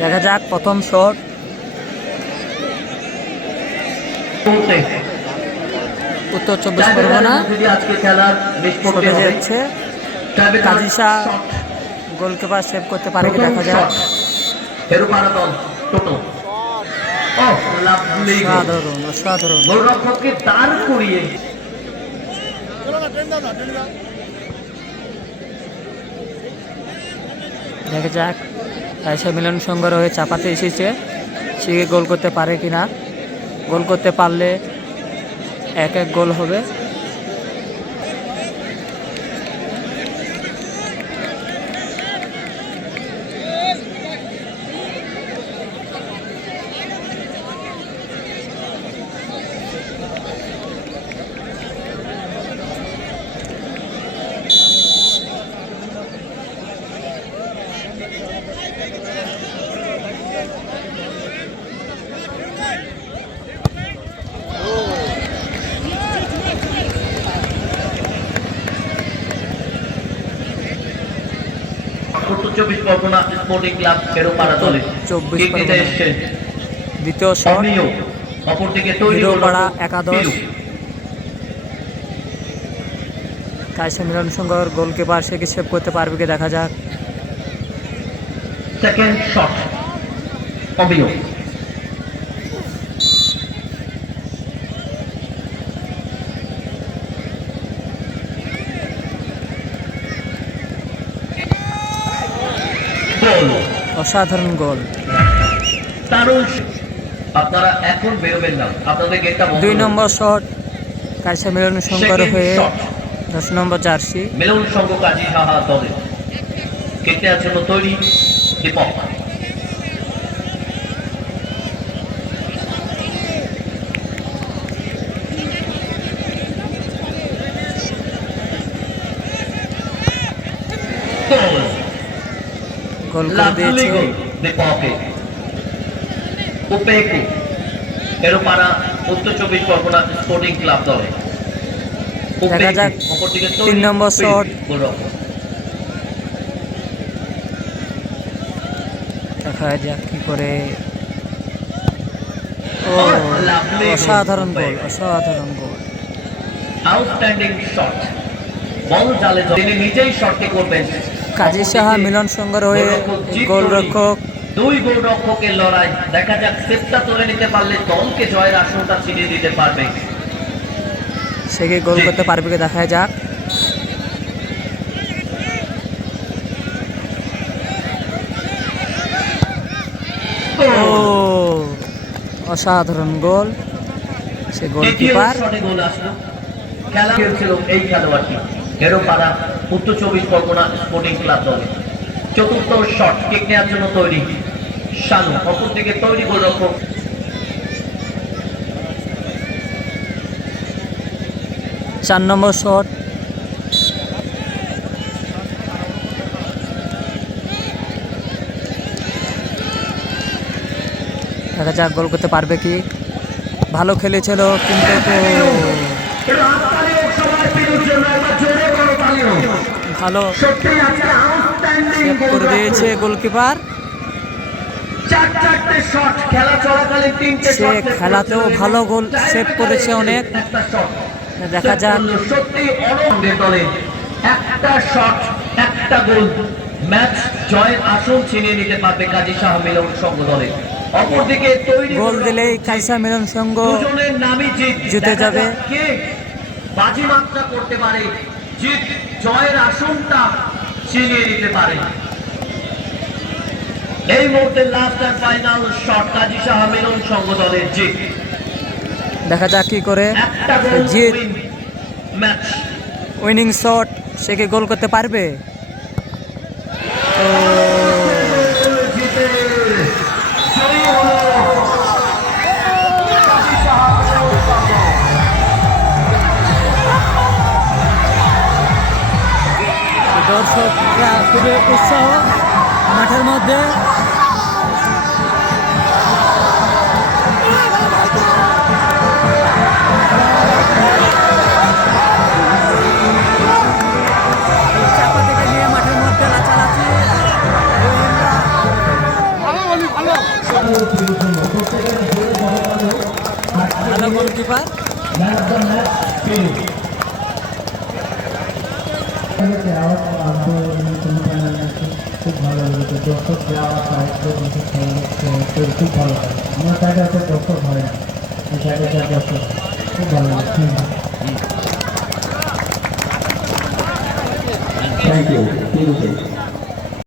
দেখা যাক প্রথম শট। উত্তর 24 পরগনা শটে যাচ্ছে। কাজী শাহ গোলকিপার সেভ করতে পারে কি দেখা যাক। অসাধারণ অসাধারণ। দেখা যাক কাজী মিলন সংঘ হয়ে চাপাতে এসেছে, সে গোল করতে পারে কিনা। গোল করতে পারলে 1-1 গোল হবে। উত্তর 24 পরগনা স্পোর্টিং ক্লাব ফেরোপাড়া দলের 24 পরগনা দ্বিতীয় শট। অপরদিকে তৈরি ফেরোপাড়া একাদশ। কাজী মিলন সংঘর গোলকিপার সে কি সেভ করতে পারবে কি দেখা যাক। সেকেন্ড শট অবিও অসাধারণ গোল। আপনারা এখন বেরোবেন না, আপনাদের গেটটা বন্ধ। 2 নম্বর শট কাজী মিলন সংঘর হয়ে 10 নম্বর জার্সি। মিলন সংঘ কাজী সাহা দলে কেটে আছে তৈরি দীপক। গোল করে দিয়েছে দীপকে উপেকু ফেরোপাড়া উত্তর 24 পরগনা স্পোর্টিং ক্লাব দলে। দেখা যাক 3 নম্বর শট। দেখা যাক কি করে। অসাধারণ গোল অসাধারণ গোল। Outstanding shot. বল জালে তিনি নিজেই শটটি করবেন। কাজী সাহা মিলন সংঘর হয়ে গোলরক্ষক। 2 গোলরক্ষকের লড়াই। দেখা যাক সেটটা তুলে নিতে পারলে দলকে জয়ের আসনটা ছিনিয়ে দিতে পারবে। সে কি গোল করতে পারবে কি দেখা যাক। অসাধারণ গোল। সে গোলকিপার। খেলা খেলছিল এই খেলোয়াড়টি ফেরোপাড়া উত্তর 24 পরগনা স্পোর্টিং ক্লাব দলে। চতুর্থ শট কিক নেওয়ার জন্য তৈরি শানু, অপরদিকে তৈরি গোলরক্ষক। চার নম্বর শট। দেখা যাক গোল করতে পারবে কি। ভালো খেলেছিল কিন্তু ভালো সেভ করে দিয়েছে গোলকিপার। সে খেলাতেও ভালো গোল সেভ করেছে অনেক। দেখা যাক একটা শট একটা গোল ম্যাচ জয়ের আসন ছিনিয়ে নিতে পারবে কাজী শাহ মিলন সংঘ দলে। অপরদিকে তৈরি গোল দিলেই কাজী শাহ মিলন সংঘ দুজনের নামই জিতে যাবে। কে বাজি মাত্রা করতে পারে, জিত জয়ের আসনটা ছিনিয়ে নিতে পারে। এই মুহূর্তে লাস্ট এন্ড ফাইনাল শট কাজী শাহ মিলন সংঘ দলের জিত। দেখা যাক কি করে। জিত ম্যাচ উইনিং শট। সে কি গোল করতে পারবে। দর্শকরা খুবই উৎসাহ মাঠের মধ্যে। চাপা থেকে নিয়ে মাঠের মধ্যে নাচানাচি। ভালো গোলকিপার। খুব ভালো লেগেছে, দর্শক যাওয়া খুব ভালো লাগে। আমার সাইডে হচ্ছে দর্শক হয় না, এই সাইডে যা দর্শক খুব ভালো লাগে। Thank you.